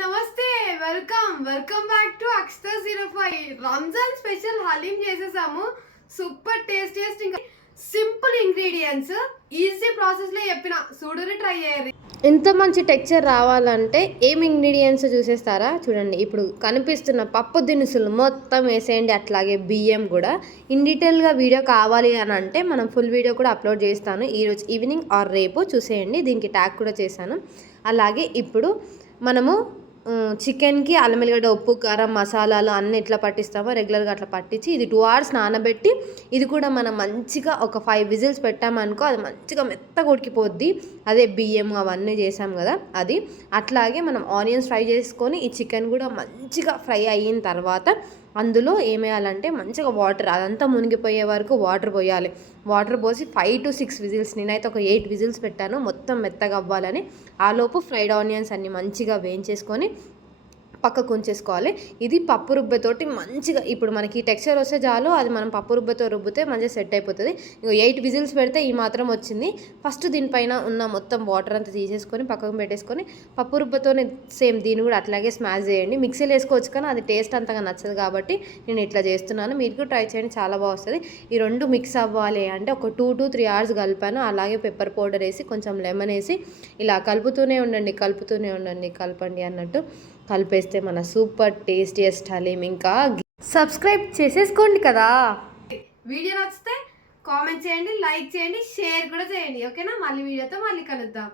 నమస్తే welcome back to Akstar05 Ramzan special haleem చేసేసాము. Super taste ఇంకా సింపుల్ ఇంగ్రీడియంట్స్ ఈజీ ప్రాసెస్ లో చెప్పిన చూడరు ట్రై చేయాలి. ఇంత మంచి టెక్చర్ రావాలంటే ఏం ఇంగ్రీడియంట్స్ చూసేస్తారా? చూడండి, ఇప్పుడు కనిపిస్తున్న పప్పు దినుసులు మొత్తం వేసేయండి. అట్లాగే బియ్యం కూడా ఇన్ డీటెయిల్గా వీడియో కావాలి అని అంటే మనం ఫుల్ వీడియో కూడా అప్లోడ్ చేస్తాను ఈరోజు ఈవినింగ్ ఆర్ రేపు చూసేయండి. దీనికి ట్యాగ్ కూడా చేశాను. అలాగే ఇప్పుడు మనము చికెన్కి అల్లం వెల్లిగడ్డ ఉప్పు కారం మసాలాలు అన్నీ ఎట్లా పట్టిస్తామో రెగ్యులర్గా అట్లా పట్టించి ఇది 2 hours నానబెట్టి ఇది కూడా మనం మంచిగా ఒక 5 విజిల్స్ పెట్టామనుకో అది మంచిగా మెత్తగా ఉడికిపోద్ది. అదే బియ్యం అవన్నీ చేసాం కదా అది. అట్లాగే మనం ఆనియన్స్ ఫ్రై చేసుకొని ఈ చికెన్ కూడా మంచిగా ఫ్రై అయిన తర్వాత అందులో ఏమేయాలంటే మంచిగా వాటర్ అదంతా మునిగిపోయే వరకు వాటర్ పోయాలి. వాటర్ పోసి 5 to 6 విజిల్స్, నేనైతే ఒక 8 విజిల్స్ పెట్టాను మొత్తం మెత్తగా అవ్వాలని. ఆలోపు ఫ్రైడ్ ఆనియన్స్ అన్ని మంచిగా వేయించేసుకొని పక్కకు ఉంచేసుకోవాలి. ఇది పప్పు రుబ్బతోటి మంచిగా ఇప్పుడు మనకి టెక్స్చర్ వస్తే చాలు, అది మనం పప్పు రుబ్బతో రుబ్బితే మంచిగా సెట్ అయిపోతుంది. 8 విజిల్స్ పెడితే ఈ మాత్రం వచ్చింది. ఫస్ట్ దీనిపైన ఉన్న మొత్తం వాటర్ అంతా తీసేసుకొని పక్కకు పెట్టేసుకొని పప్పు రుబ్బతోనే సేమ్ దీన్ని కూడా అట్లాగే స్మాష్ చేయండి. మిక్సీలో వేసుకోవచ్చు కానీ అది టేస్ట్ అంతగా నచ్చదు కాబట్టి నేను ఇట్లా చేస్తున్నాను. మీరు కూడా ట్రై చేయండి, చాలా బాగా వస్తుంది. ఈ రెండు మిక్స్ అవ్వాలి అంటే ఒక 2 to 3 hours కలిపాను. అలాగే పెప్పర్ పౌడర్ వేసి కొంచెం లెమన్ వేసి ఇలా కలుపుతూనే ఉండండి కలపండి అన్నట్టు కలిపేస్తే మన సూపర్ టేస్టియస్ట్ హలీం. ఇంకా సబ్స్క్రైబ్ చేసేసుకోండి కదా. వీడియో నచ్చితే కామెంట్ చేయండి, లైక్ చేయండి, షేర్ కూడా చేయండి. ఓకేనా? మళ్ళీ వీడియోతో మళ్ళీ కలుద్దాం.